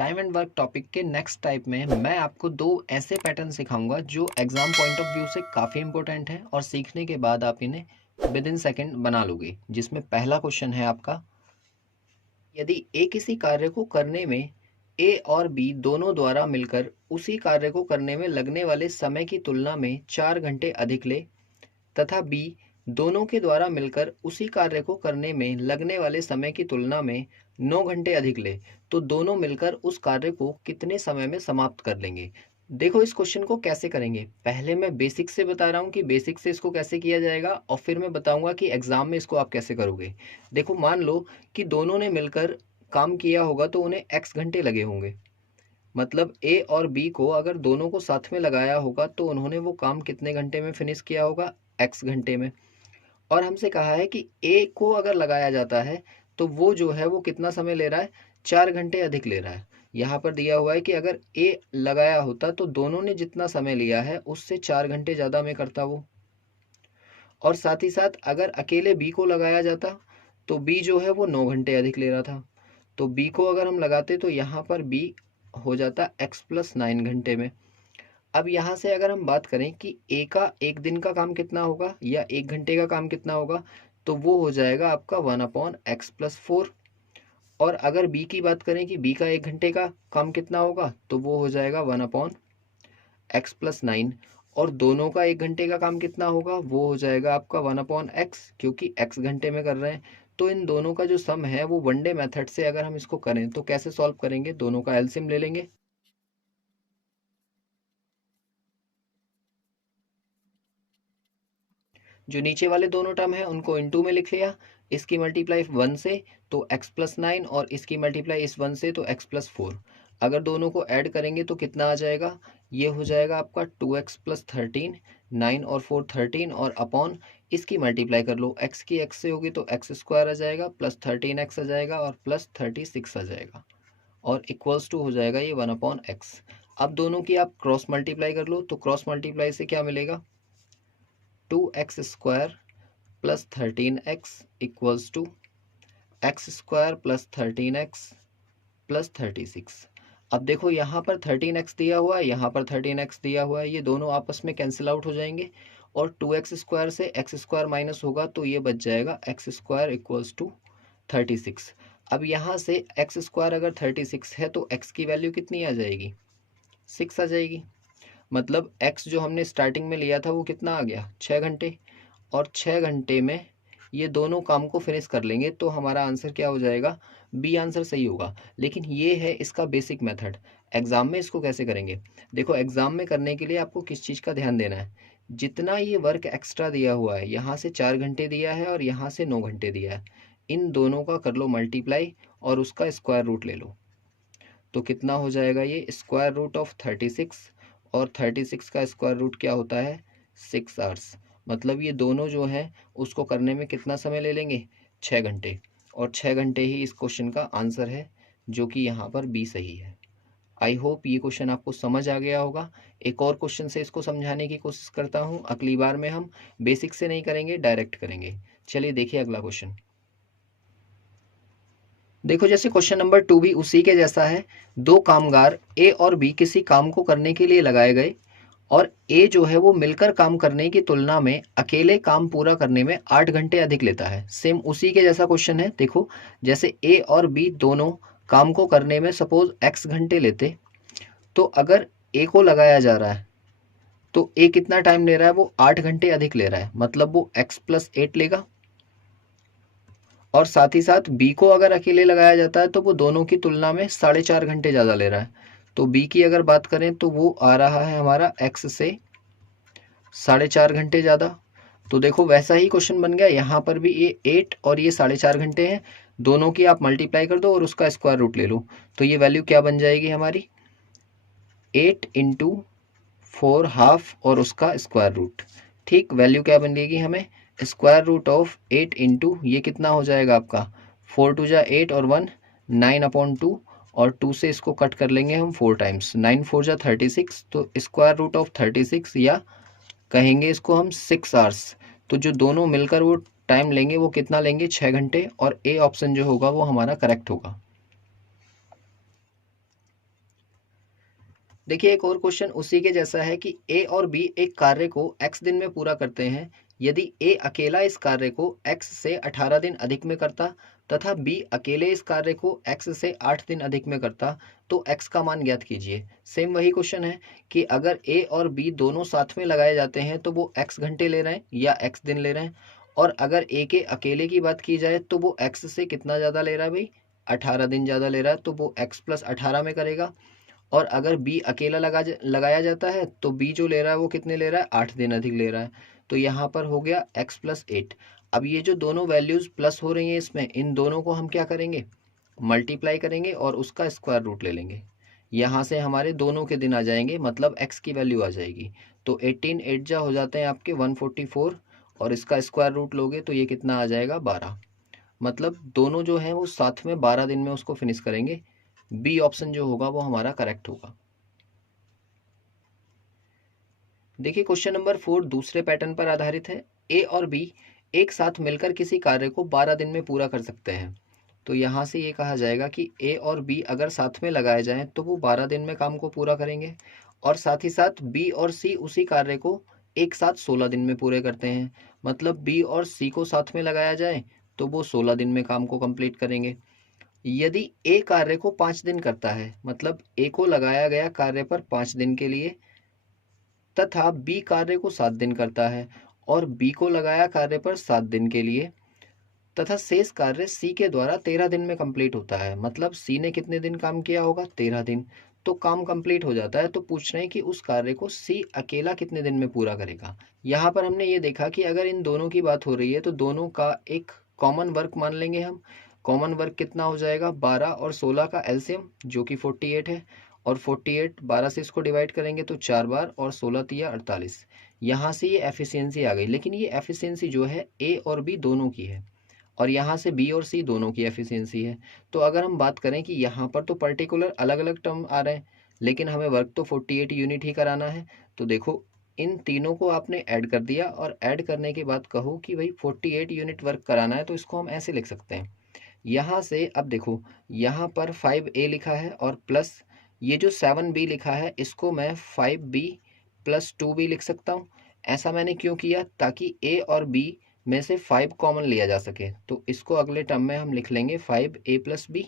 Time and work topic के next type में मैं आपको दो ऐसे पैटर्न सिखाऊंगा जो एग्जाम पॉइंट ऑफ व्यू से काफ़ी इंपॉर्टेंट है और सीखने के बाद आप इन्हें विद इन सेकेंड बना लोगे। जिसमें पहला क्वेश्चन है आपका, यदि ए किसी कार्य को करने में ए और बी दोनों द्वारा मिलकर उसी कार्य को करने में लगने वाले समय की तुलना में 4 घंटे अधिक ले तथा बी दोनों के द्वारा मिलकर उसी कार्य को करने में लगने वाले समय की तुलना में 9 घंटे अधिक ले, तो दोनों मिलकर उस कार्य को कितने समय में समाप्त कर लेंगे। देखो इस क्वेश्चन को कैसे करेंगे, पहले मैं बेसिक से बता रहा हूँ कि बेसिक से इसको कैसे किया जाएगा और फिर मैं बताऊंगा कि एग्जाम में इसको आप कैसे करोगे। देखो मान लो कि दोनों ने मिलकर काम किया होगा तो उन्हें x घंटे लगे होंगे। मतलब ए और बी को अगर दोनों को साथ में लगाया होगा तो उन्होंने वो काम कितने घंटे में फिनिश किया होगा, x घंटे में। और हमसे कहा है कि ए को अगर लगाया जाता है तो वो जो है वो कितना समय ले रहा है, 4 घंटे अधिक ले रहा है। यहाँ पर दिया हुआ है कि अगर ए लगाया होता तो दोनों ने जितना समय लिया है उससे 4 घंटे ज़्यादा में करता वो। और साथ ही साथ अगर अकेले बी को लगाया जाता तो बी जो है वो 9 घंटे अधिक ले रहा था। तो बी को अगर हम लगाते तो यहाँ पर बी हो जाता x+9 घंटे में। अब यहाँ से अगर हम बात करें कि ए का एक दिन का काम कितना होगा या 1 घंटे का काम कितना होगा, तो वो हो जाएगा आपका 1/x+4। और अगर बी की बात करें कि बी का 1 घंटे का काम कितना होगा तो वो हो जाएगा 1/x+9। और दोनों का 1 घंटे का काम कितना होगा वो हो जाएगा आपका 1/x, क्योंकि x घंटे में कर रहे हैं। तो इन दोनों का जो सम है वो वन डे मेथड से अगर हम इसको करें तो कैसे सॉल्व करेंगे, दोनों का एलसीएम ले लेंगे। जो नीचे वाले दोनों टर्म है उनको इनटू में लिख लिया, इसकी मल्टीप्लाई 1 से तो x+9 और इसकी मल्टीप्लाई इस 1 से तो x+4। अगर दोनों को ऐड करेंगे तो कितना आ जाएगा, ये हो जाएगा आपका 2x+13, 9 और 4 13 और अपॉन इसकी मल्टीप्लाई कर लो, x की x से होगी तो x² आ जाएगा, +13x आ जाएगा और +36 आ जाएगा और इक्वल्स टू हो जाएगा ये 1/x। अब दोनों की आप क्रॉस मल्टीप्लाई कर लो तो क्रॉस मल्टीप्लाई से क्या मिलेगा, 2x² plus 13x equals to x² plus 13x plus 36। अब देखो यहाँ पर 13x दिया हुआ है, यहाँ पर 13x दिया हुआ है, ये दोनों आपस में कैंसिल आउट हो जाएंगे और 2x² से x² माइनस होगा तो ये बच जाएगा x² इक्वल्स टू 36। अब यहाँ से x² अगर 36 है तो x की वैल्यू कितनी आ जाएगी, 6 आ जाएगी। मतलब x जो हमने स्टार्टिंग में लिया था वो कितना आ गया, 6 घंटे। और 6 घंटे में ये दोनों काम को फिनिश कर लेंगे तो हमारा आंसर क्या हो जाएगा, बी आंसर सही होगा। लेकिन ये है इसका बेसिक मेथड, एग्जाम में इसको कैसे करेंगे। देखो एग्जाम में करने के लिए आपको किस चीज़ का ध्यान देना है, जितना ये वर्क एक्स्ट्रा दिया हुआ है, यहाँ से 4 घंटे दिया है और यहाँ से 9 घंटे दिया है, इन दोनों का कर लो मल्टीप्लाई और उसका स्क्वायर रूट ले लो। तो कितना हो जाएगा, ये स्क्वायर रूट ऑफ 36 और 36 का स्क्वायर रूट क्या होता है, 6 आवर्स। मतलब ये दोनों जो हैं उसको करने में कितना समय ले लेंगे, 6 घंटे। और 6 घंटे ही इस क्वेश्चन का आंसर है, जो कि यहाँ पर बी सही है। आई होप ये क्वेश्चन आपको समझ आ गया होगा। एक और क्वेश्चन से इसको समझाने की कोशिश करता हूँ, अगली बार में हम बेसिक से नहीं करेंगे, डायरेक्ट करेंगे। चलिए देखिए अगला क्वेश्चन। देखो जैसे क्वेश्चन नंबर 2 भी उसी के जैसा है। दो कामगार ए और बी किसी काम को करने के लिए लगाए गए और ए जो है वो मिलकर काम करने की तुलना में अकेले काम पूरा करने में 8 घंटे अधिक लेता है। सेम उसी के जैसा क्वेश्चन है। देखो जैसे ए और बी दोनों काम को करने में सपोज x घंटे लेते, तो अगर ए को लगाया जा रहा है तो ए कितना टाइम ले रहा है, वो 8 घंटे अधिक ले रहा है, मतलब वो x+8 लेगा। और साथ ही साथ बी को अगर अकेले लगाया जाता है तो वो दोनों की तुलना में 4.5 घंटे ज़्यादा ले रहा है। तो बी की अगर बात करें तो वो आ रहा है हमारा एक्स से 4.5 घंटे ज़्यादा। तो देखो वैसा ही क्वेश्चन बन गया, यहाँ पर भी ये 8 और ये 4.5 घंटे हैं, दोनों की आप मल्टीप्लाई कर दो और उसका स्क्वायर रूट ले लो। तो ये वैल्यू क्या बन जाएगी हमारी, 8 × 4 हाफ और उसका स्क्वायर रूट। ठीक, वैल्यू क्या बनेगी हमें, स्क्वायर रूट ऑफ 8 इंटू ये कितना हो जाएगा आपका, 4 2 जा 8 और 1 9/2 और 2 से इसको कट कर लेंगे हम 4 टाइम्स, 9 4 जा 36। तो स्क्वायर रूट ऑफ 36 या कहेंगे इसको हम 6 आवर्स। तो जो दोनों मिलकर वो टाइम लेंगे वो कितना लेंगे, 6 घंटे। और ए ऑप्शन जो होगा वो हमारा करेक्ट होगा। देखिए एक और क्वेश्चन उसी के जैसा है कि ए और बी एक कार्य को x दिन में पूरा करते हैं। यदि ए अकेला इस कार्य को x से 18 दिन अधिक में करता तथा बी अकेले इस कार्य को x से 8 दिन अधिक में करता तो x का मान ज्ञात कीजिए। सेम वही क्वेश्चन है कि अगर ए और बी दोनों साथ में लगाए जाते हैं तो वो x घंटे ले रहे हैं या x दिन ले रहे हैं, और अगर ए के अकेले की बात की जाए तो वो x से कितना ज़्यादा ले रहा है भाई, 18 दिन ज़्यादा ले रहा है, तो वो x प्लस 18 में करेगा। और अगर बी अकेला लगाया जाता है तो बी जो ले रहा है वो कितने ले रहा है, 8 दिन अधिक ले रहा है। तो यहाँ पर हो गया x प्लस 8। अब ये जो दोनों वैल्यूज़ प्लस हो रही हैं इसमें, इन दोनों को हम क्या करेंगे, मल्टीप्लाई करेंगे और उसका स्क्वायर रूट ले लेंगे। यहाँ से हमारे दोनों के दिन आ जाएंगे, मतलब x की वैल्यू आ जाएगी। तो 18 8 जा हो जाते हैं आपके 144, और इसका स्क्वायर रूट लोगे तो ये कितना आ जाएगा, 12। मतलब दोनों जो हैं वो साथ में 12 दिन में उसको फिनिश करेंगे। बी ऑप्शन जो होगा वो हमारा करेक्ट होगा। देखिए क्वेश्चन नंबर 4 दूसरे पैटर्न पर आधारित है। ए और बी एक साथ मिलकर किसी कार्य को 12 दिन में पूरा कर सकते हैं। तो यहाँ से ये कहा जाएगा कि ए और बी अगर साथ में लगाए जाएं तो वो 12 दिन में काम को पूरा करेंगे, और साथ ही साथ बी और सी उसी कार्य को एक साथ 16 दिन में पूरे करते हैं। मतलब बी और सी को साथ में लगाया जाए तो वो 16 दिन में काम को कंप्लीट करेंगे। यदि ए कार्य को 5 दिन करता है, मतलब ए को लगाया गया कार्य पर 5 दिन के लिए, तथा बी कार्य को 7 दिन करता है और बी को लगाया कार्य पर 7 दिन के लिए, तथा शेष कार्य सी के द्वारा 13 दिन में कंप्लीट होता है। मतलब सी ने कितने दिन काम किया होगा, 13 दिन। तो काम कंप्लीट हो जाता है। तो पूछ रहे हैं कि उस कार्य को सी अकेला कितने दिन में पूरा करेगा। यहाँ पर हमने ये देखा कि अगर इन दोनों की बात हो रही है तो दोनों का एक कॉमन वर्क मान लेंगे हम। कॉमन वर्क कितना हो जाएगा, 12 और 16 का एलसीएम जो कि 48 है, और 48 12 से इसको डिवाइड करेंगे तो 4 बार, और 16 तिया 48। यहाँ से ये एफिशिएंसी आ गई। लेकिन ये एफिशिएंसी जो है ए और बी दोनों की है, और यहाँ से बी और सी दोनों की एफिशिएंसी है। तो अगर हम बात करें कि यहाँ पर तो पर्टिकुलर अलग अलग टर्म आ रहे हैं, लेकिन हमें वर्क तो 48 यूनिट ही कराना है। तो देखो इन तीनों को आपने ऐड कर दिया, और ऐड करने के बाद कहो कि भाई 48 यूनिट वर्क कराना है, तो इसको हम ऐसे लिख सकते हैं। यहाँ से अब देखो, यहाँ पर 5A लिखा है और प्लस ये जो 7B लिखा है इसको मैं 5B प्लस 2B लिख सकता हूँ। ऐसा मैंने क्यों किया, ताकि A और B में से 5 कॉमन लिया जा सके। तो इसको अगले टर्म में हम लिख लेंगे 5A प्लस B।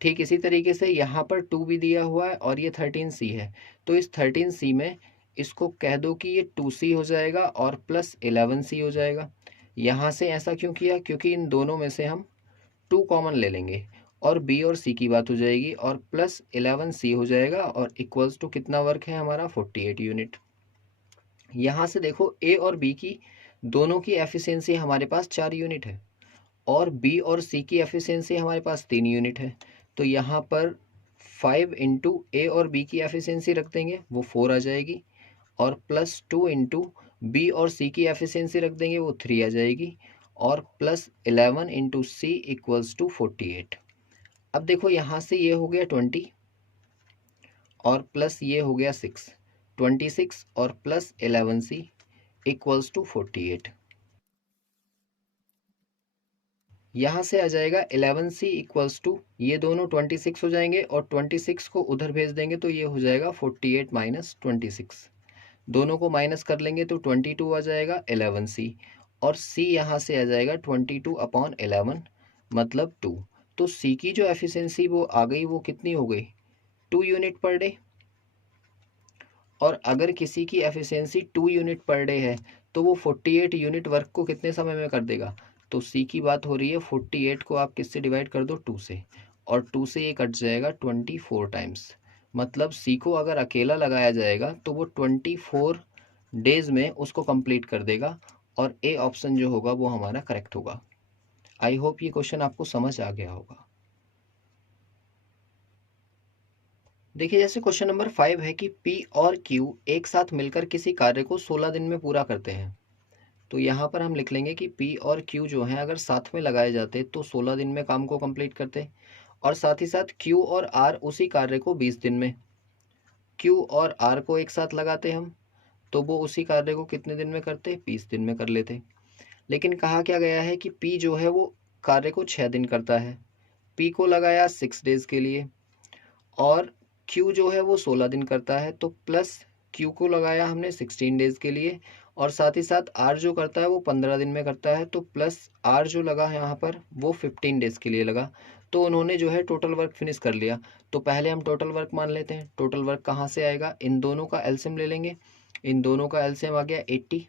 ठीक इसी तरीके से यहाँ पर 2B दिया हुआ है और ये 13C है, तो इस 13C में इसको कह दो कि ये 2C हो जाएगा और प्लस 11C हो जाएगा। यहाँ से ऐसा क्यों किया, क्योंकि इन दोनों में से हम 2 कॉमन ले लेंगे और बी और सी की बात हो जाएगी, और प्लस 11C हो जाएगा, और इक्वल्स टू कितना वर्क है हमारा, 48 यूनिट। यहाँ से देखो ए और बी की दोनों की एफिशिएंसी हमारे पास 4 यूनिट है, और बी और सी की एफिशिएंसी हमारे पास 3 यूनिट है। तो यहाँ पर 5 इंटू ए और बी की एफिशिएंसी रख देंगे, वो 4 आ जाएगी, और प्लस 2 इंटू बी और सी की एफिशिएंसी रख देंगे, वो 3 आ जाएगी, और plus 11 into C equals to 48। अब देखो यहाँ से ये हो गया 20 और प्लस ये हो गया 6, 26 और प्लस 11C इक्वल्स टू 48। यहाँ से आ जाएगा 11C इक्वल्स टू, ये दोनों 26 हो जाएंगे और 26 को उधर भेज देंगे तो ये हो जाएगा 48 माइनस 26। दोनों को माइनस कर लेंगे तो 22 आ जाएगा 11C, और C यहाँ से आ जाएगा 22 अपॉन 11 मतलब 2। तो C की जो एफिशिएंसी वो आ गई, वो कितनी हो गई, 2 यूनिट पर डे। और अगर किसी की एफिशिएंसी 2 यूनिट पर डे है तो वो 48 यूनिट वर्क को कितने समय में कर देगा। तो सी की बात हो रही है, 48 को आप किससे डिवाइड कर दो, 2 से, और 2 से ये कट जाएगा 24 टाइम्स। मतलब सी को अगर अकेला लगाया जाएगा तो वो 24 डेज में उसको कंप्लीट कर देगा, और ए ऑप्शन जो होगा वो हमारा करेक्ट होगा। आई होप ये क्वेश्चन आपको समझ आ गया होगा। देखिए जैसे क्वेश्चन नंबर 5 है कि P और Q एक साथ मिलकर किसी कार्य को 16 दिन में पूरा करते हैं। तो यहाँ पर हम लिख लेंगे कि P और Q जो हैं अगर साथ में लगाए जाते तो 16 दिन में काम को कंप्लीट करते, और साथ ही साथ Q और R उसी कार्य को 20 दिन में, Q और R को एक साथ लगाते हम तो वो उसी कार्य को कितने दिन में करते, 20 दिन में कर लेते। लेकिन कहा क्या गया है कि P जो है वो कार्य को 6 दिन करता है, P को लगाया 6 डेज के लिए, और क्यू जो है वो 16 दिन करता है, तो प्लस क्यू को लगाया हमने 16 डेज के लिए, और साथ ही साथ आर जो करता है वो 15 दिन में करता है, तो प्लस आर जो लगा है यहाँ पर वो 15 डेज के लिए लगा। तो उन्होंने जो है टोटल वर्क फिनिश कर लिया। तो पहले हम टोटल वर्क मान लेते हैं। टोटल वर्क कहाँ से आएगा, इन दोनों का एलसीएम ले लेंगे। इन दोनों का एलसीएम आ गया 80,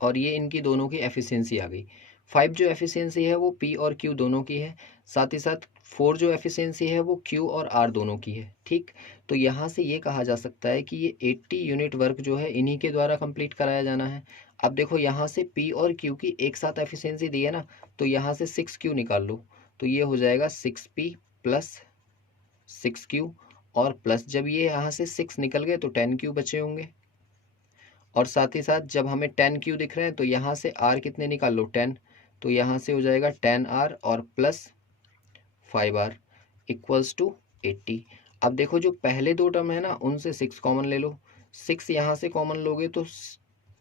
और ये इनकी दोनों की एफिशिएंसी आ गई। 5 जो एफिशिएंसी है वो पी और क्यू दोनों की है, साथ ही साथ 4 जो एफिशिएंसी है वो क्यू और आर दोनों की है। ठीक, तो यहाँ से ये कहा जा सकता है कि ये 80 यूनिट वर्क जो है इन्हीं के द्वारा कंप्लीट कराया जाना है। अब देखो यहाँ से पी और क्यू की एक साथ एफिशिएंसी दी है ना, तो यहाँ से 6 क्यू निकाल लो, तो ये हो जाएगा 6p प्लस 6 क्यू, और प्लस जब ये यहाँ से 6 निकल गए तो 10 क्यू बचे होंगे, और साथ ही साथ जब हमें 10 क्यू दिख रहे हैं तो यहाँ से आर कितने निकाल लो 10, तो यहाँ से हो जाएगा 10 आर और प्लस 5 आर इक्वल्स टू 80। अब देखो जो पहले दो टर्म है ना उनसे 6 कॉमन ले लो, 6 यहाँ से कॉमन लोगे तो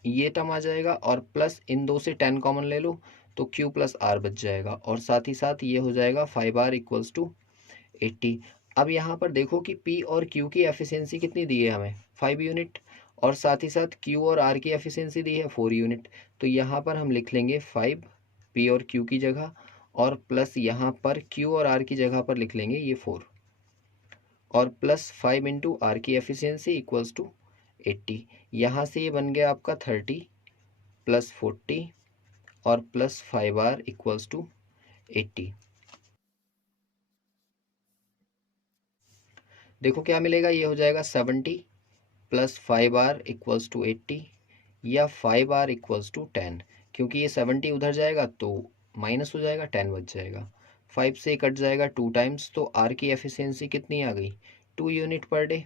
ये टर्म आ जाएगा, और प्लस इन दो से 10 कॉमन ले लो तो क्यू प्लस आर बच जाएगा, और साथ ही साथ ये हो जाएगा 5 आर इक्वल्स टू 80। अब यहाँ पर देखो कि P और Q की एफिशिएंसी कितनी दी है हमें, 5 यूनिट, और साथ ही साथ Q और R की एफिशिएंसी दी है 4 यूनिट। तो यहाँ पर हम लिख लेंगे 5 P और Q की जगह, और प्लस यहाँ पर Q और R की जगह पर लिख लेंगे ये 4, और प्लस 5 इंटू आर की एफिशिएंसी इक्वल्स टू 80। यहाँ से ये बन गया आपका 30 प्लस 40 और प्लस 5 आर इक्वल्स टू 80। देखो क्या मिलेगा, ये हो जाएगा 70 प्लस 5 आर इक्वल्स टू 80, या 5 आर इक्वल्स टू 10, क्योंकि ये 70 उधर जाएगा तो माइनस हो जाएगा, 10 बच जाएगा, 5 से कट जाएगा 2 टाइम्स, तो आर की एफिशिएंसी कितनी आ गई, 2 यूनिट पर डे।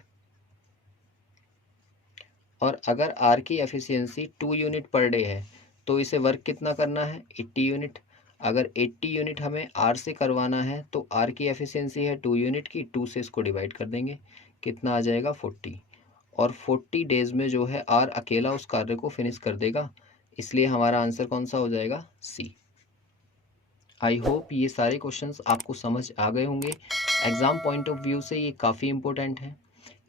और अगर आर की एफिशिएंसी 2 यूनिट पर डे है तो इसे वर्क कितना करना है, 80 यूनिट। अगर 80 यूनिट हमें आर से करवाना है तो आर की एफिशिएंसी है 2 यूनिट की, 2 से इसको डिवाइड कर देंगे, कितना आ जाएगा 40, और 40 डेज में जो है आर अकेला उस कार्य को फिनिश कर देगा, इसलिए हमारा आंसर कौन सा हो जाएगा, सी। आई होप ये सारे क्वेश्चंस आपको समझ आ गए होंगे। एग्ज़ाम पॉइंट ऑफ व्यू से ये काफ़ी इंपॉर्टेंट है,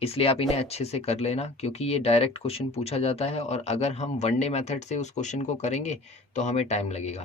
इसलिए आप इन्हें अच्छे से कर लेना, क्योंकि ये डायरेक्ट क्वेश्चन पूछा जाता है, और अगर हम वनडे मेथड से उस क्वेश्चन को करेंगे तो हमें टाइम लगेगा।